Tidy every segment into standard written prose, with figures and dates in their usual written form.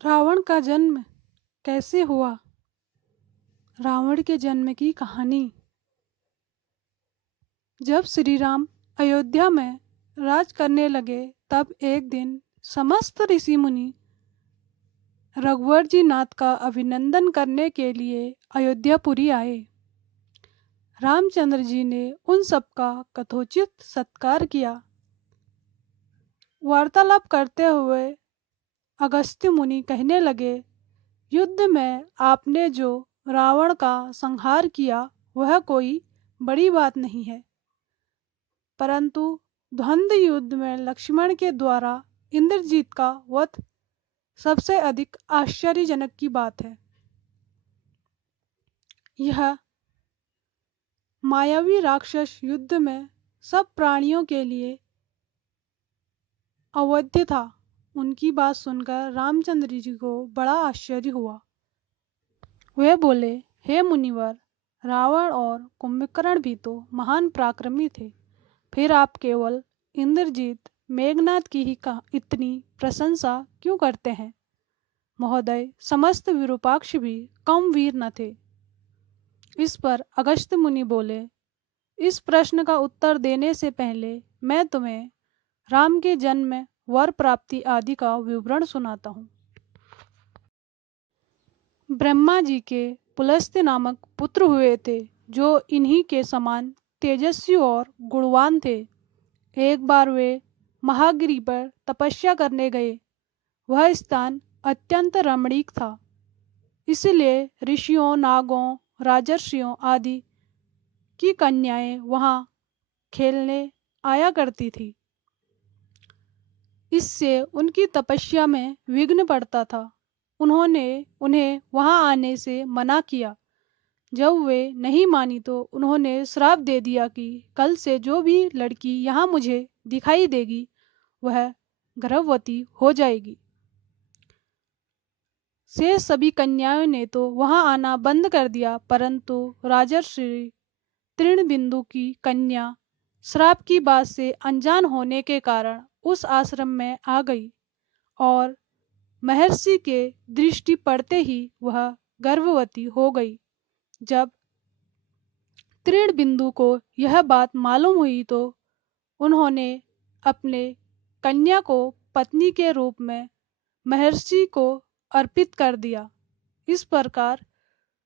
रावण का जन्म कैसे हुआ? रावण के जन्म की कहानी। जब श्री राम अयोध्या में राज करने लगे तब एक दिन समस्त ऋषि मुनि रघुवर जी नाथ का अभिनंदन करने के लिए अयोध्यापुरी आए। रामचंद्र जी ने उन सबका कथोचित सत्कार किया। वार्तालाप करते हुए अगस्त्य मुनि कहने लगे, युद्ध में आपने जो रावण का संहार किया वह कोई बड़ी बात नहीं है, परंतु द्वंद्व युद्ध में लक्ष्मण के द्वारा इंद्रजीत का वध सबसे अधिक आश्चर्यजनक की बात है। यह मायावी राक्षस युद्ध में सब प्राणियों के लिए अवध्य था। उनकी बात सुनकर रामचंद्र जी को बड़ा आश्चर्य हुआ। वे बोले, हे मुनिवर, रावण और कुंभकर्ण भी तो महान पराक्रमी थे, फिर आप केवल इंद्रजीत मेघनाद की ही इतनी प्रशंसा क्यों करते हैं? महोदय, समस्त विरूपाक्ष भी कम वीर न थे। इस पर अगस्त्य मुनि बोले, इस प्रश्न का उत्तर देने से पहले मैं तुम्हें राम के जन्म, वर प्राप्ति आदि का विवरण सुनाता हूँ। ब्रह्मा जी के पुलस्त्य नामक पुत्र हुए थे, जो इन्हीं के समान तेजस्वी और गुणवान थे। एक बार वे महागिरि पर तपस्या करने गए। वह स्थान अत्यंत रमणीक था, इसलिए ऋषियों, नागों, राजर्षियों आदि की कन्याएं वहां खेलने आया करती थी। इससे उनकी तपस्या में विघ्न पड़ता था। उन्होंने उन्हें वहां आने से मना किया। जब वे नहीं मानी तो उन्होंने श्राप दे दिया कि कल से जो भी लड़की यहाँ मुझे दिखाई देगी वह गर्भवती हो जाएगी। से सभी कन्याओं ने तो वहां आना बंद कर दिया, परंतु राजर्षि तृणबिंदु की कन्या श्राप की बात से अनजान होने के कारण उस आश्रम में आ गई और महर्षि के दृष्टि पड़ते ही वह गर्भवती हो गई। जब तृणबिंदु को यह बात मालूम हुई तो उन्होंने अपने कन्या को पत्नी के रूप में महर्षि को अर्पित कर दिया। इस प्रकार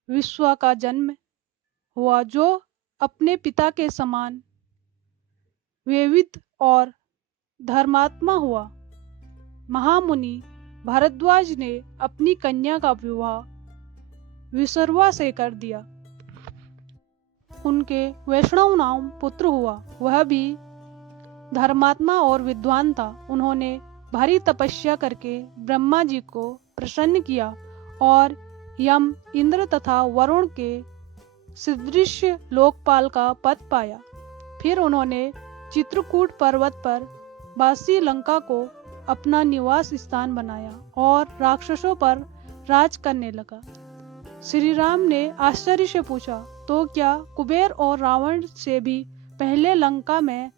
विश्वा का जन्म हुआ, जो अपने पिता के समान वेविद और धर्मात्मा हुआ। महामुनि भारद्वाज ने अपनी कन्या का विवाह विसर्वा से कर दिया। उनके वैष्णव नाम पुत्र हुआ। वह भी धर्मात्मा और विद्वान था। उन्होंने भारी तपस्या करके ब्रह्मा जी को प्रसन्न किया और यम, इंद्र तथा वरुण के सदृश लोकपाल का पद पाया। फिर उन्होंने चित्रकूट पर्वत पर बासी लंका को अपना निवास स्थान बनाया और राक्षसों पर राज करने लगा। श्री राम ने आश्चर्य से पूछा, तो क्या कुबेर और रावण से भी पहले लंका में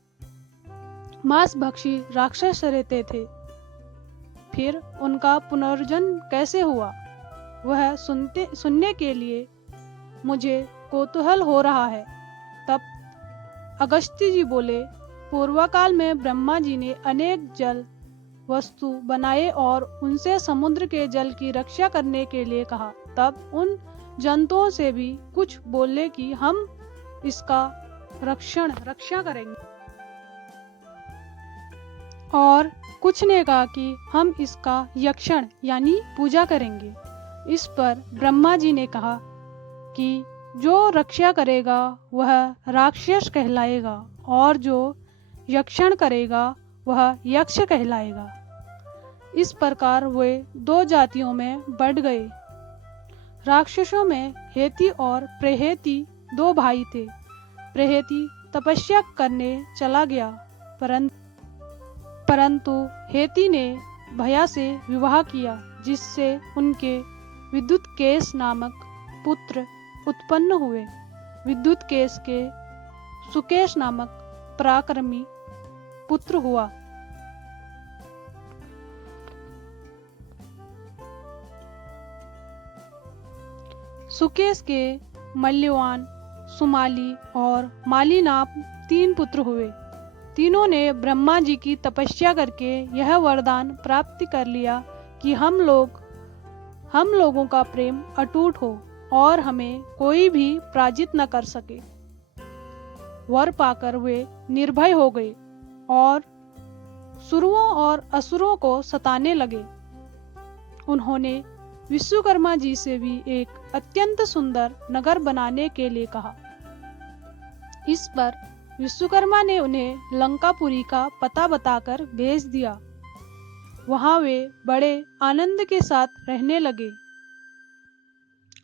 मांसभक्षी राक्षस रहते थे? फिर उनका पुनर्जन्म कैसे हुआ? वह सुनने के लिए मुझे कौतूहल हो रहा है। तब अगस्त्य जी बोले, पूर्वकाल में ब्रह्मा जी ने अनेक जल वस्तु बनाए और उनसे समुद्र के जल की रक्षा करने के लिए कहा। तब उन जंतुओं से भी कुछ बोले कि हम इसका रक्षा करेंगे, और कुछ ने कहा कि हम इसका यक्षण यानी पूजा करेंगे। इस पर ब्रह्मा जी ने कहा कि जो रक्षा करेगा वह राक्षस कहलाएगा और जो यक्षण करेगा वह यक्ष कहलाएगा। इस प्रकार वे दो जातियों में बढ़ गए। राक्षसों में हेती और प्रहेती दो भाई थे। प्रहेती तपस्या करने चला गया, परंतु हेती ने भया से विवाह किया, जिससे उनके विद्युत्केश नामक पुत्र उत्पन्न हुए। विद्युत्केश के सुकेश नामक पराक्रमी पुत्र हुआ। सुकेश के मल्यवान, सुमाली और माली नाम 3 पुत्र हुए। तीनों ने ब्रह्मा जी की तपस्या करके यह वरदान प्राप्त कर लिया कि हम लोगों का प्रेम अटूट हो और हमें कोई भी पराजित न कर सके। वर पाकर वे निर्भय हो गए और सुरों और असुरों को सताने लगे। उन्होंने विश्वकर्मा जी से भी एक अत्यंत सुंदर नगर बनाने के लिए कहा। इस पर विश्वकर्मा ने उन्हें लंकापुरी का पता बताकर भेज दिया। वहां वे बड़े आनंद के साथ रहने लगे।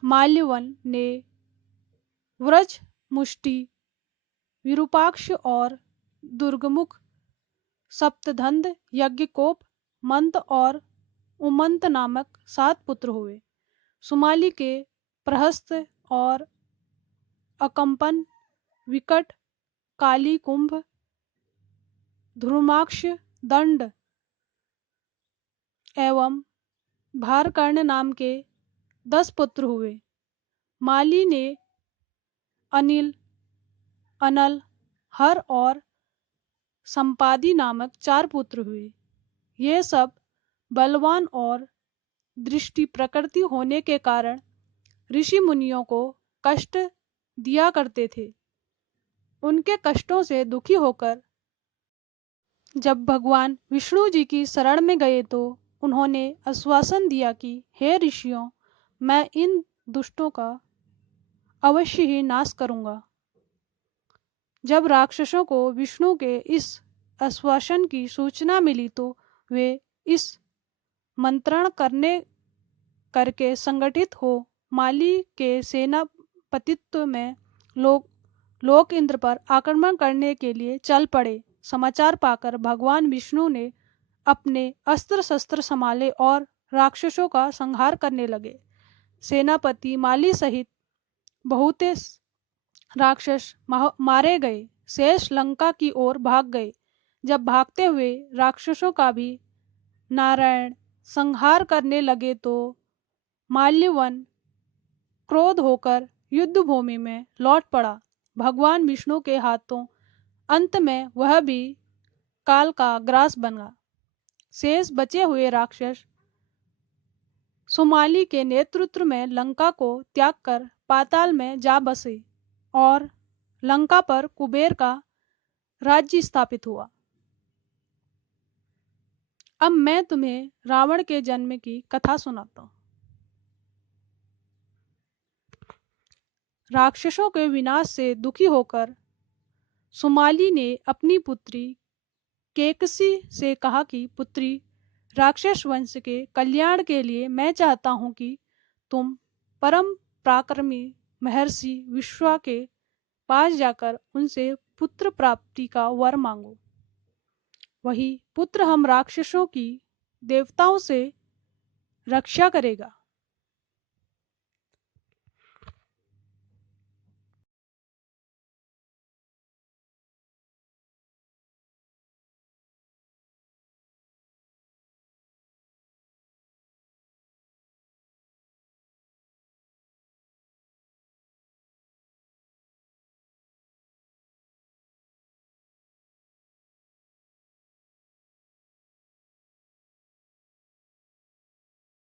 माल्यवन ने व्रज, मुष्टि, विरूपाक्ष और दुर्गमुख, सप्तधन्ध, यज्ञकोप, मंत और उमंत नामक 7 पुत्र हुए। सुमाली के प्रहस्त और अकंपन, विकट, काली कुंभ, ध्रुमाक्ष, दंड एवं भारकर्ण नाम के 10 पुत्र हुए। माली ने अनिल, अनल, हर और संपादी नामक 4 पुत्र हुए। ये सब बलवान और दृष्टि प्रकृति होने के कारण ऋषि मुनियों को कष्ट दिया करते थे। उनके कष्टों से दुखी होकर जब भगवान विष्णु जी की शरण में गए तो उन्होंने आश्वासन दिया कि हे ऋषियों, मैं इन दुष्टों का अवश्य ही नाश करूंगा। जब राक्षसों को विष्णु के इस आश्वासन की सूचना मिली तो वे इस मंत्रण करके संगठित हो माली के सेनापतित्व में लोक इंद्र पर आक्रमण करने के लिए चल पड़े। समाचार पाकर भगवान विष्णु ने अपने अस्त्र शस्त्र संभाले और राक्षसों का संहार करने लगे। सेनापति माली सहित बहुते राक्षस मारे गए। शेष लंका की ओर भाग गए। जब भागते हुए राक्षसों का भी नारायण संहार करने लगे तो माल्यवन क्रोध होकर युद्ध भूमि में लौट पड़ा। भगवान विष्णु के हाथों अंत में वह भी काल का ग्रास बना। शेष बचे हुए राक्षस सुमाली के नेतृत्व में लंका को त्याग कर पाताल में जा बसे और लंका पर कुबेर का राज्य स्थापित हुआ। अब मैं तुम्हें रावण के जन्म की कथा सुनाता हूँ। राक्षसों के विनाश से दुखी होकर सुमाली ने अपनी पुत्री केकसी से कहा कि पुत्री, राक्षस वंश के कल्याण के लिए मैं चाहता हूं कि तुम परम पराक्रमी महर्षि विश्वा के पास जाकर उनसे पुत्र प्राप्ति का वर मांगो। वही पुत्र हम राक्षसों की देवताओं से रक्षा करेगा।